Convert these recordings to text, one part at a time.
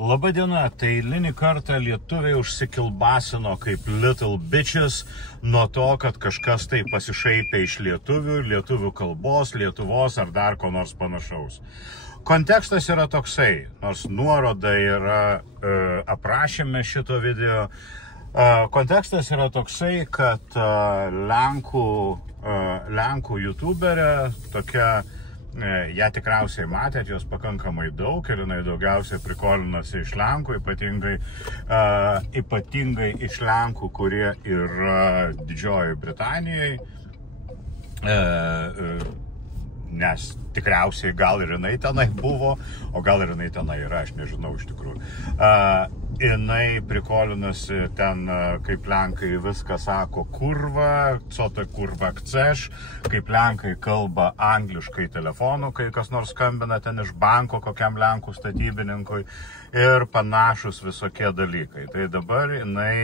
Labadiena, tai eilinį kartą lietuviai užsikilbasino kaip little bitches nuo to, kad kažkas tai pasišaipė iš lietuvių kalbos, Lietuvos ar dar ko nors panašaus. Kontekstas yra toksai, nors nuoroda yra aprašyme šito video. Kontekstas yra toksai, kad Lenkų youtuberė tokia, ją tikriausiai matėt, jos pakankamai daug ir jinai daugiausiai prikolinasi iš Lenkų, ypatingai iš Lenkų, kurie yra Didžiojoje Britanijoje, nes tikriausiai gal ir jinai tenai buvo, o gal ir jinai tenai yra, aš nežinau iš tikrųjų. Jinai prikolinasi ten, kaip Lenkai viską sako kurva, co tai kurva chceš, kaip Lenkai kalba angliškai telefonu, kai kas nors skambina ten iš banko kokiam Lenkų statybininkui ir panašus visokie dalykai. Tai dabar jinai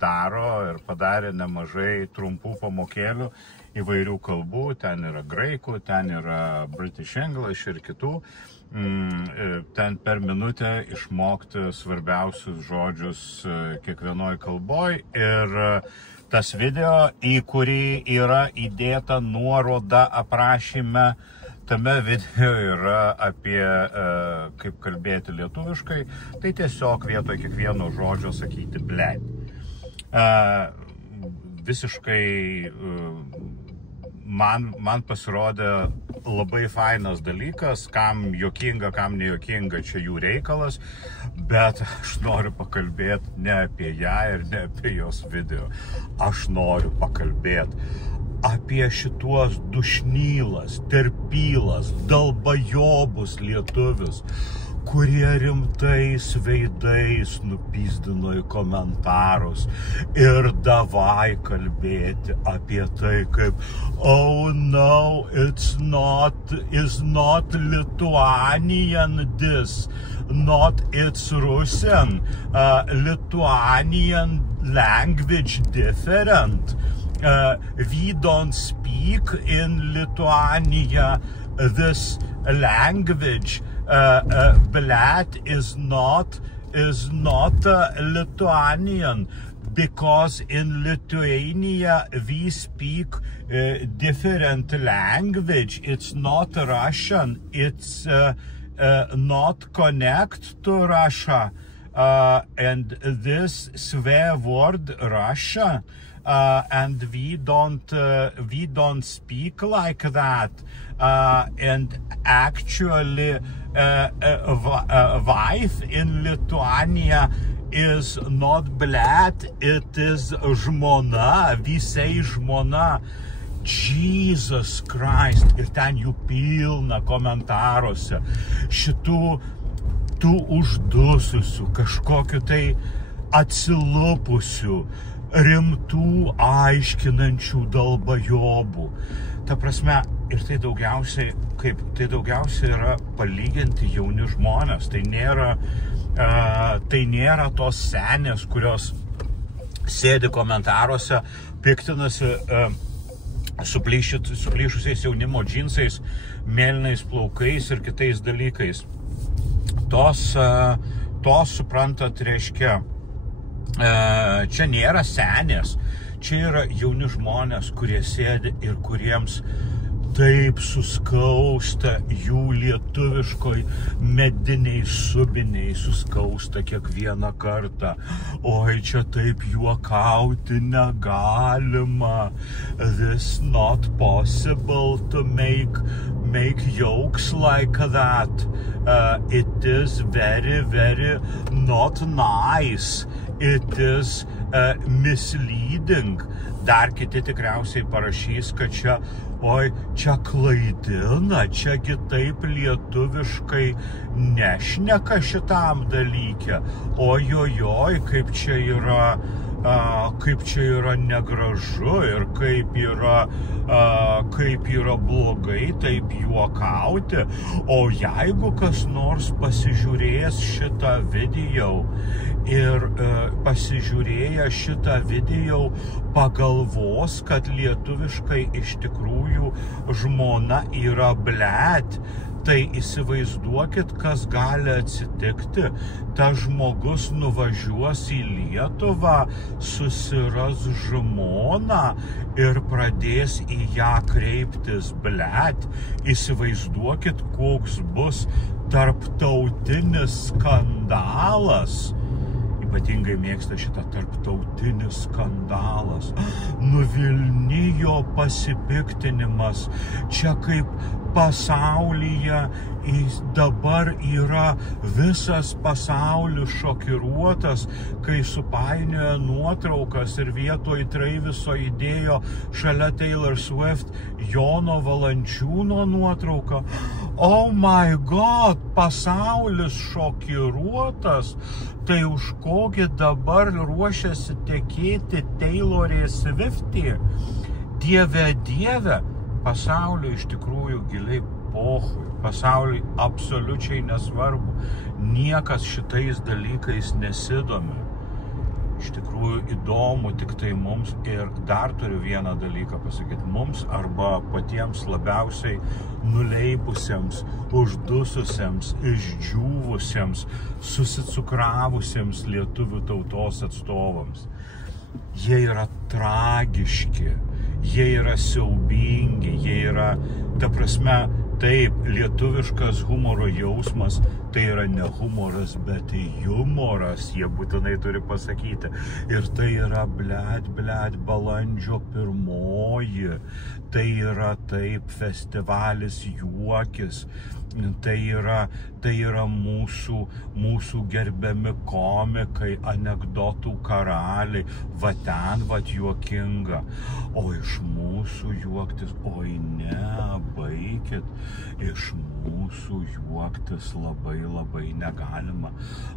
daro ir padarė nemažai trumpų pamokėlių įvairių kalbų, ten yra graikų, ten yra British English ir kitų. Ten per minutę išmokti svarbiausius žodžius kiekvienoj kalboj ir tas video, į kurį yra įdėta nuoroda aprašyme, tame video yra apie kaip kalbėti lietuviškai, tai tiesiog vietoj kiekvieno žodžio sakyti bled. Visiškai man pasirodė labai fainas dalykas, kam juokinga, kam nejuokinga, čia jų reikalas, bet aš noriu pakalbėti ne apie ją ir ne apie jos video. Aš noriu pakalbėti apie šituos dušnylas, terpylas, dalbajobus lietuvius, kurie rimtais veidais nupyzdino į komentarus ir davai kalbėti apie tai, kaip oh no, it's not Lithuanian this, not it's Russian, Lithuanian language different. We don't speak in Lithuania this language. Bled is not Lithuanian, because in Lithuania we speak different language. It's not Russian. It's not connect to Russia, and this swear word Russia. And we don't speak like that. And actually, wife in Lithuania is not bled, it is žmona. We say žmona. Jesus Christ. Ir ten jų pilna komentaruose. Tų uždususių, kažkokiu tai atsilupusių, rimtų aiškinančių dalbajobų. Ta prasme, ir tai daugiausiai yra palyginti jauni žmonės. Tai nėra tos senės, kurios sėdi komentaruose, piktinasi suplyšusiais jaunimo džinsais, mėlynais plaukais ir kitais dalykais. Tos suprantat, reiškia, čia nėra senės, čia yra jauni žmonės, kurie sėdi ir kuriems taip suskausta jų lietuviškoj mediniai subiniai, suskausta kiekvieną kartą. Oi, čia taip juokauti negalima. This not possible to make jokes like that. It is very, very not nice. It is misleading. Dar kiti tikriausiai parašys, kad čia klaidina, čiagi taip lietuviškai nešneka šitam dalyke. Ojojoj, kaip čia yra negražu ir kaip yra blogai taip juokauti. O jeigu kas nors pasižiūrės šitą video ir pasižiūrėję šitą video pagalvos, kad lietuviškai iš tikrųjų žmona yra bled, Tai įsivaizduokit, kas gali atsitikti. Tas žmogus nuvažiuos į Lietuvą, susiras žmoną ir pradės į ją kreiptis, blet. Įsivaizduokit, koks bus tarptautinis skandalas. Ypatingai mėgsta šitą tarptautinis skandalas. Nuvilnijo pasipiktinimas. Čia kaip pasaulyje dabar yra visas pasaulis šokiruotas, kai supainioja nuotraukas ir vietoj Traviso įdėjo šalia Taylor Swift Jono Valančiūno nuotrauką. Oh my God, pasaulis šokiruotas. Tai už kokį dabar ruošiasi tekėti Taylorė Swiftė? Dieve, pasauliui iš tikrųjų giliai pohui. Pasauliui absoliučiai nesvarbu. Niekas šitais dalykais nesidomi. Iš tikrųjų įdomu tik tai mums. Ir dar turiu vieną dalyką pasakyti. Mums arba patiems labiausiai nuleipusiems, uždususiems, išdžiūvusiems, susicukravusiems lietuvių tautos atstovams. Jie yra tragiški. Jie yra siaubingi, jie yra, ta prasme, taip, lietuviškas humoro jausmas, tai yra ne humoras, bet jumoras, jie būtinai turi pasakyti. Ir tai yra, blet, balandžio 1. Tai yra taip festivalis juokis. Tai yra mūsų gerbiami komikai, anekdotų karaliai, va ten, va juokinga. O iš mūsų juoktis, oi ne, baikit, iš mūsų juoktis labai negalima,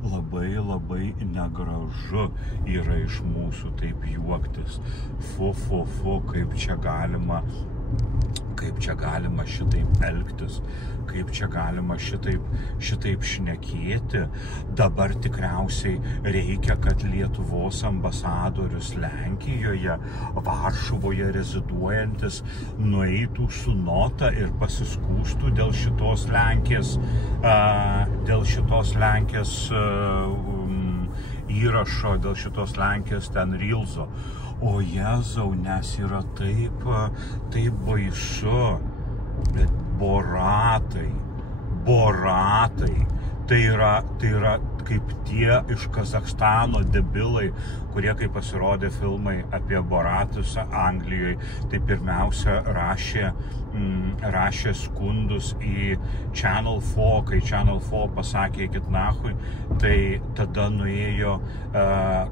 labai negražu yra iš mūsų taip juoktis. Fu, kaip čia galima šitaip elgtis, kaip čia galima šitaip šnekėti. Dabar tikriausiai reikia, kad Lietuvos ambasadorius Lenkijoje, Varšuvoje reziduojantis, nueitų su nota ir pasiskųstų dėl šitos Lenkės įrašo, dėl šitos Lenkės ten Reelso. O Jėzau, nes yra taip baisu, bet boratai, tai yra kaip tie iš Kazachstano debilai, kurie, kai pasirodė filmai apie Boratus Anglijoje, tai pirmiausia rašė skundus į Channel 4, kai Channel 4 pasakė eikit nachui, tai tada nuėjo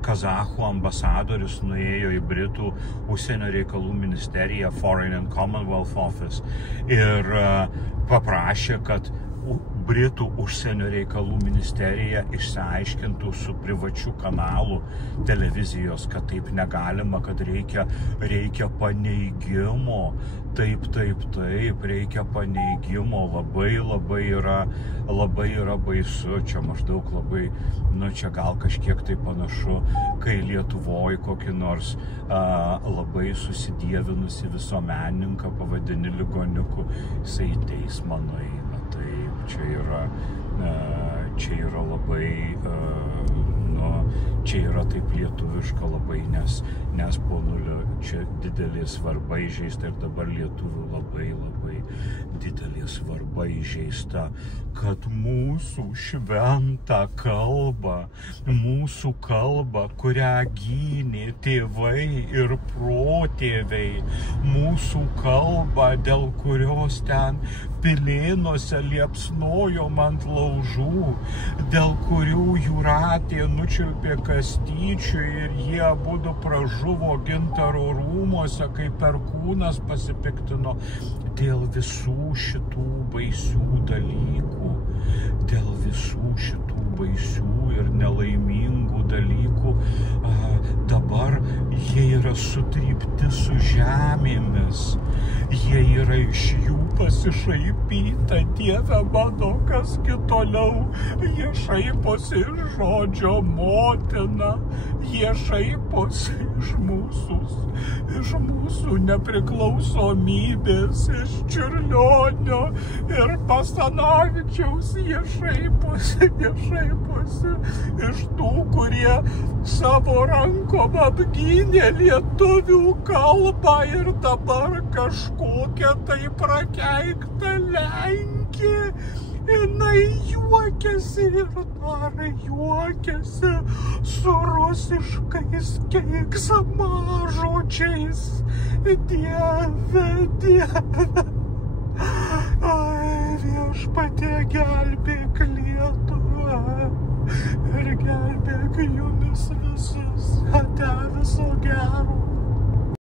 Kazachų ambasadorius, nuėjo į Britų užsienio reikalų ministeriją, Foreign and Commonwealth Office, ir paprašė, kad Britų užsienio reikalų ministerija išsiaiškintų su privačiu kanalu televizijos, kad taip negalima, kad reikia paneigimo. Taip, reikia paneigimo. Labai yra baisu. Čia maždaug čia gal kažkiek tai panašu, kai Lietuvoje kokį nors labai susidievinusi visuomenininką pavadini ligoniuku, jisai į teismą nueina. Taip, čia yra labai, čia yra taip lietuviška labai, nes po nulio čia didelė svarba įžeista ir dabar lietuvių labai didelė svarba įžeista, kad mūsų šventą kalbą, mūsų kalbą, kurią gynė tėvai ir protėviai, mūsų kalbą, dėl kurios ten Pilėnuose liepsnojom ant laužų, dėl kurių Jūratė nučiulpė Kastyčiui ir jie abudu pražuvo Gintaro rūmuose, kai Perkūnas pasipiktino. Dėl visų šitų baisių dalykų, dėl visų šitų baisių ir nelaimingų dalykų, dabar jie yra yra sutrypti su žemėmis. Jie yra iš jų pasišaipyta, Dieve mano, kas kitoliau. Jie šaiposi iš žodžio motina, jie šaiposi iš mūsų nepriklausomybės, iš Čiurlionio ir Basanavičiaus. Jie šaiposi iš tų, kurie savo rankom apgynė lietuvių kalbą ir dabar kažkokia tai prakeiktą Lenkija. Jinai juokiasi ir dar juokiasi su rusiškais keiksmažodžiais. Dieve. Ai, Viešpatie, gelbėk Lietuvą ir gelbėk jumis visus. Ate, viso gero.